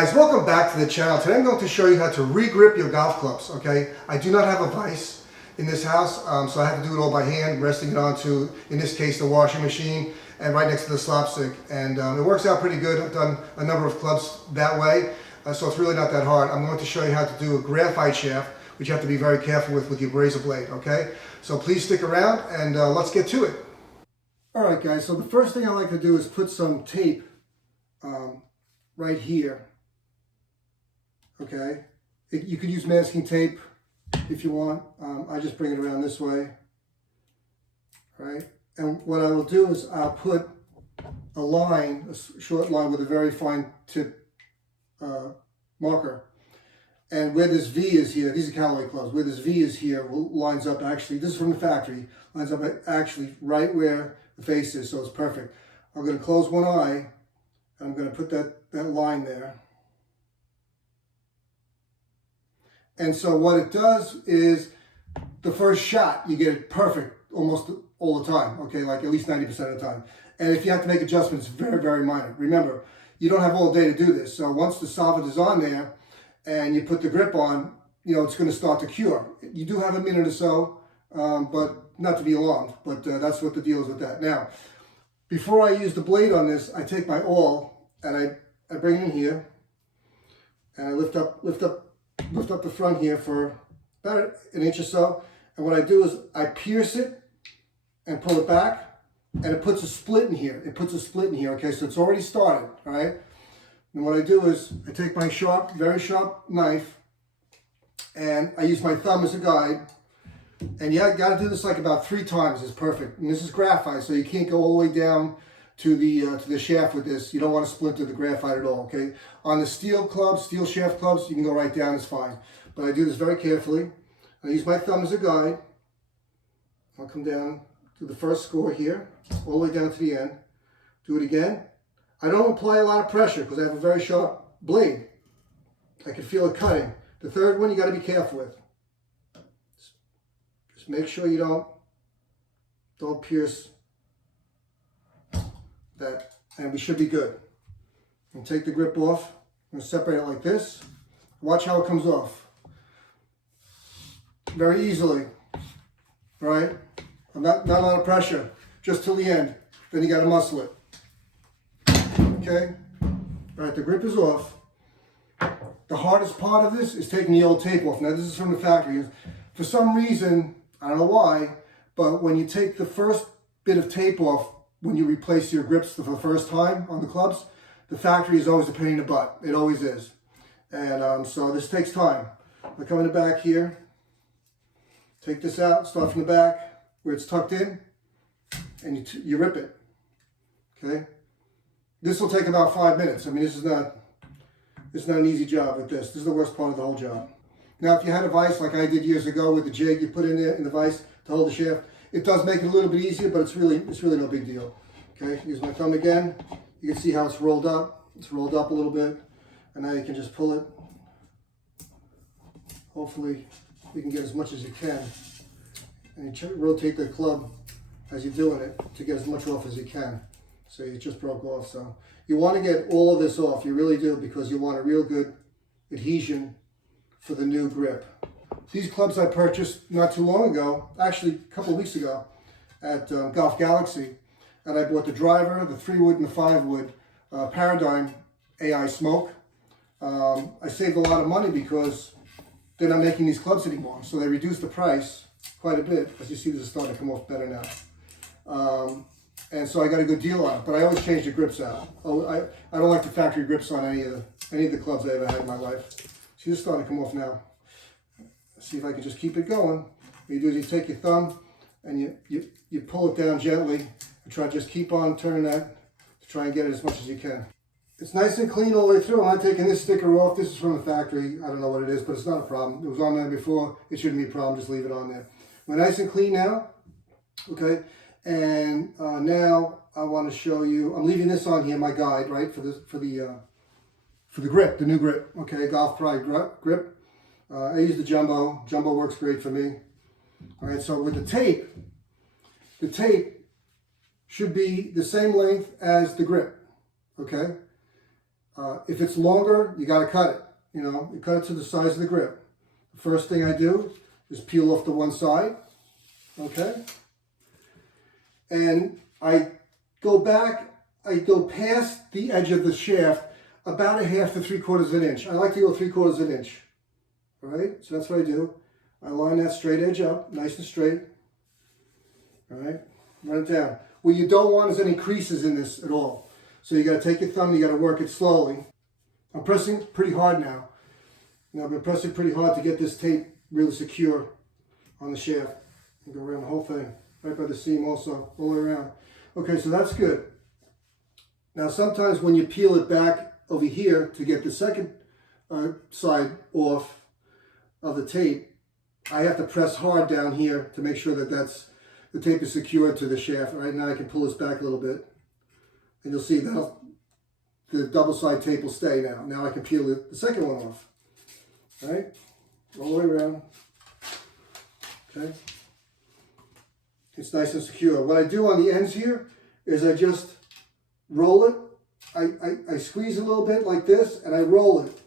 guys, welcome back to the channel. Today I'm going to show you how to re-grip your golf clubs, okay? I do not have a vise in this house, so I have to do it all by hand, resting it onto, in this case, the washing machine, and right next to the slop stick. And it works out pretty good. I've done a number of clubs that way, so it's really not that hard. I'm going to show you how to do a graphite shaft, which you have to be very careful with your razor blade, okay? So please stick around, and let's get to it. All right, guys, so the first thing I like to do is put some tape right here. Okay, you could use masking tape if you want. I just bring it around this way. All right, and what I will do is I'll put a line, a short line with a very fine tip marker. And where this V is here, these are Callaway clubs, where this V is here lines up actually, this is from the factory, lines up actually right where the face is, so it's perfect. I'm going to close one eye, and I'm going to put that line there. And so what it does is the first shot, you get it perfect almost all the time, okay, like at least 90% of the time. And if you have to make adjustments, very, very minor. Remember, you don't have all day to do this. So once the solvent is on there and you put the grip on, you know, it's going to start to cure. You do have a minute or so, but not to be alarmed. But that's what the deal is with that. Now, before I use the blade on this, I take my awl and I bring it in here and I lift up the front here for about an inch or so. And what I do is I pierce it and pull it back, and it puts a split in here. It puts a split in here, okay? So it's already started, all right? And what I do is I take my sharp, very sharp knife, and I use my thumb as a guide. And you got to do this like about 3 times. It's perfect. And this is graphite, so you can't go all the way down to the shaft with this. You don't want to splinter the graphite at all, okay? On the steel clubs, steel shaft clubs, you can go right down, it's fine. But I do this very carefully. I use my thumb as a guide. I'll come down to the first score here, all the way down to the end. Do it again. I don't apply a lot of pressure because I have a very sharp blade. I can feel it cutting. The third one you got to be careful with. Just make sure you don't pierce that, and we should be good. And take the grip off. I'm going to separate it like this. Watch how it comes off. Very easily, right? Not a lot of pressure, just till the end. Then you got to muscle it. Okay? All right, the grip is off. The hardest part of this is taking the old tape off. Now, this is from the factory. For some reason, I don't know why, but when you take the first bit of tape off, when you replace your grips for the first time on the clubs, the factory is always a pain in the butt. It always is. And so this takes time. I come in the back here, take this out, start from the back where it's tucked in, and you rip it. Okay? This will take about 5 minutes. I mean, it's not an easy job with this. This is the worst part of the whole job. Now, if you had a vise like I did years ago with the jig you put in there in the vise to hold the shaft, it does make it a little bit easier, but it's really no big deal. Okay, use my thumb again. You can see how it's rolled up. It's rolled up a little bit, and now you can just pull it. Hopefully, you can get as much as you can, and you rotate the club as you're doing it to get as much off as you can. So it just broke off. So you want to get all of this off. You really do, because you want a real good adhesion for the new grip. These clubs I purchased not too long ago, actually a couple of weeks ago, at Golf Galaxy, and I bought the driver, the 3-wood and the 5-wood Paradigm AI Smoke. I saved a lot of money because they're not making these clubs anymore, so they reduced the price quite a bit. As you see, this is starting to come off better now. And so I got a good deal on it, but I always change the grips out. I don't like the factory grips on any of the clubs I ever had in my life. See, this is starting to come off now. See if I can just keep it going. What you do is you take your thumb and you pull it down gently and try to just keep on turning that to try and get it as much as you can. It's nice and clean all the way through. I'm not taking this sticker off. This is from the factory. I don't know what it is, but it's not a problem. It was on there before. It shouldn't be a problem. Just leave it on there. We're nice and clean now. Okay. And now I want to show you. I'm leaving this on here, my guide, right, for the grip, the new grip. Okay, Golf Pride grip. I use the Jumbo. Jumbo works great for me. All right, so with the tape should be the same length as the grip, okay? If it's longer, you got to cut it. You know, you cut it to the size of the grip. The first thing I do is peel off the one side, okay? And I go back, I go past the edge of the shaft about 1/2 to 3/4 of an inch. I like to go 3/4 of an inch, all right? So that's what I do. I line that straight edge up, nice and straight, all right? Run it down. What you don't want is any creases in this at all. So you got to take your thumb, you got to work it slowly. I'm pressing pretty hard now. Now I've been pressing pretty hard to get this tape really secure on the shaft. And go around the whole thing, right by the seam also, all the way around. Okay, so that's good. Now sometimes when you peel it back over here to get the second side off of the tape, I have to press hard down here to make sure that the tape is secured to the shaft. Right now I can pull this back a little bit, and you'll see that the double side tape will stay now. Now I can peel the second one off. All right, all the way around. Okay, it's nice and secure. What I do on the ends here is I just roll it. I squeeze a little bit like this, and I roll it,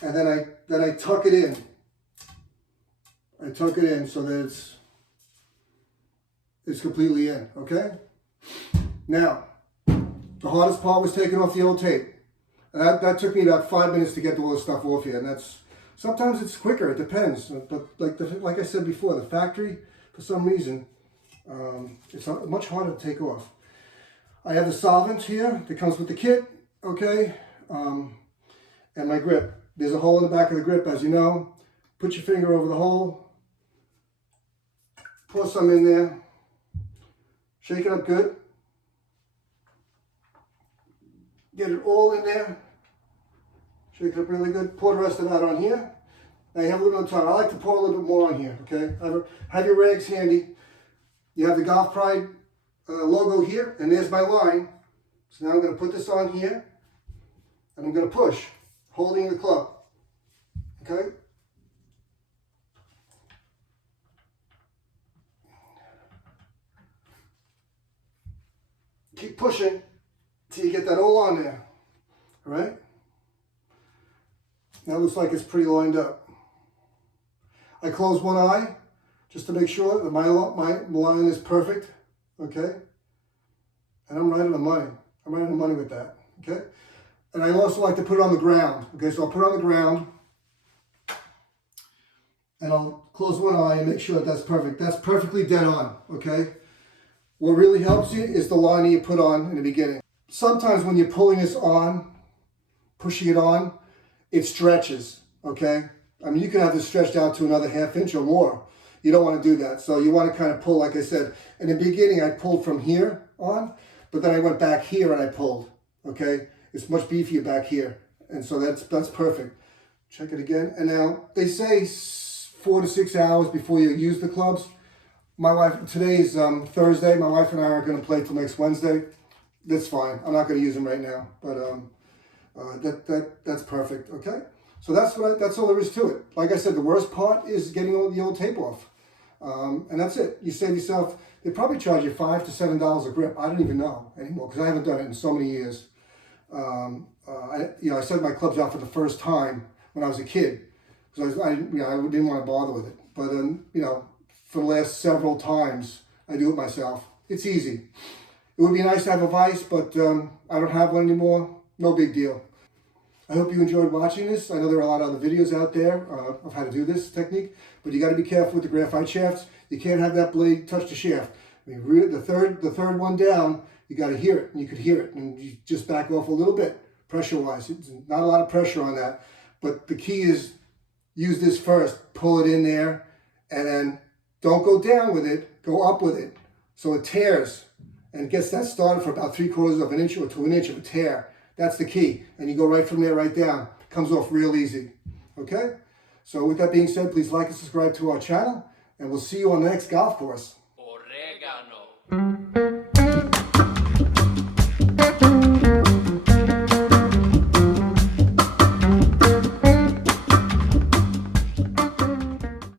and then I tuck it in. I tuck it in so that it's completely in. Okay. Now, the hardest part was taking off the old tape. And that took me about 5 minutes to get all this stuff off here. And sometimes it's quicker, it depends. But like I said before, the factory, for some reason, it's much harder to take off. I have the solvent here that comes with the kit, okay? And my grip. There's a hole in the back of the grip, as you know. Put your finger over the hole. Pour some in there. Shake it up good. Get it all in there. Shake it up really good. Pour the rest of that on here. Now you have a little bit of time. I like to pour a little bit more on here, okay? Have your rags handy. You have the Golf Pride logo here, and there's my line. So now I'm going to put this on here, and I'm going to push, holding the club, okay? Keep pushing till you get that all on there, all right? Now it looks like it's pretty lined up. I close one eye just to make sure that my line is perfect, okay? And I'm right on the money. I'm right on the money with that, okay? And I also like to put it on the ground, okay? So I'll put it on the ground, and I'll close one eye and make sure that that's perfect. That's perfectly dead on, okay? What really helps you is the line that you put on in the beginning. Sometimes when you're pulling this on, pushing it on, it stretches, okay? I mean, you can have this stretched out to another 1/2 inch or more. You don't want to do that. So you want to kind of pull, like I said. In the beginning, I pulled from here on, but then I went back here and I pulled, okay? It's much beefier back here. And so that's perfect. Check it again. And now, they say 4 to 6 hours before you use the clubs. My wife, today's Thursday. My wife and I aren't going to play till next Wednesday. That's fine. I'm not going to use them right now, but that's perfect. Okay, so that's all there is to it. Like I said, the worst part is getting all the old tape off, and that's it. You save yourself. They probably charge you $5 to $7 a grip. I don't even know anymore because I haven't done it in so many years. I set my clubs out for the first time when I was a kid because I didn't want to bother with it. But for the last several times, I do it myself. It's easy. It would be nice to have a vise, but I don't have one anymore. No big deal. I hope you enjoyed watching this. I know there are a lot of other videos out there of how to do this technique, but you got to be careful with the graphite shafts. You can't have that blade touch the shaft. I mean, the third one down, you got to hear it, and you could hear it, and you just back off a little bit, pressure-wise. It's not a lot of pressure on that, but the key is use this first, pull it in there, and then don't go down with it, go up with it, so it tears. And gets that started for about 3/4 of an inch or to an inch of a tear. That's the key. And you go right from there, right down. Comes off real easy. Okay? So with that being said, please like and subscribe to our channel. And we'll see you on the next golf course. Oregano.